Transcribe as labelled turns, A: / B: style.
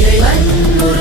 A: இறைவன் உருவில்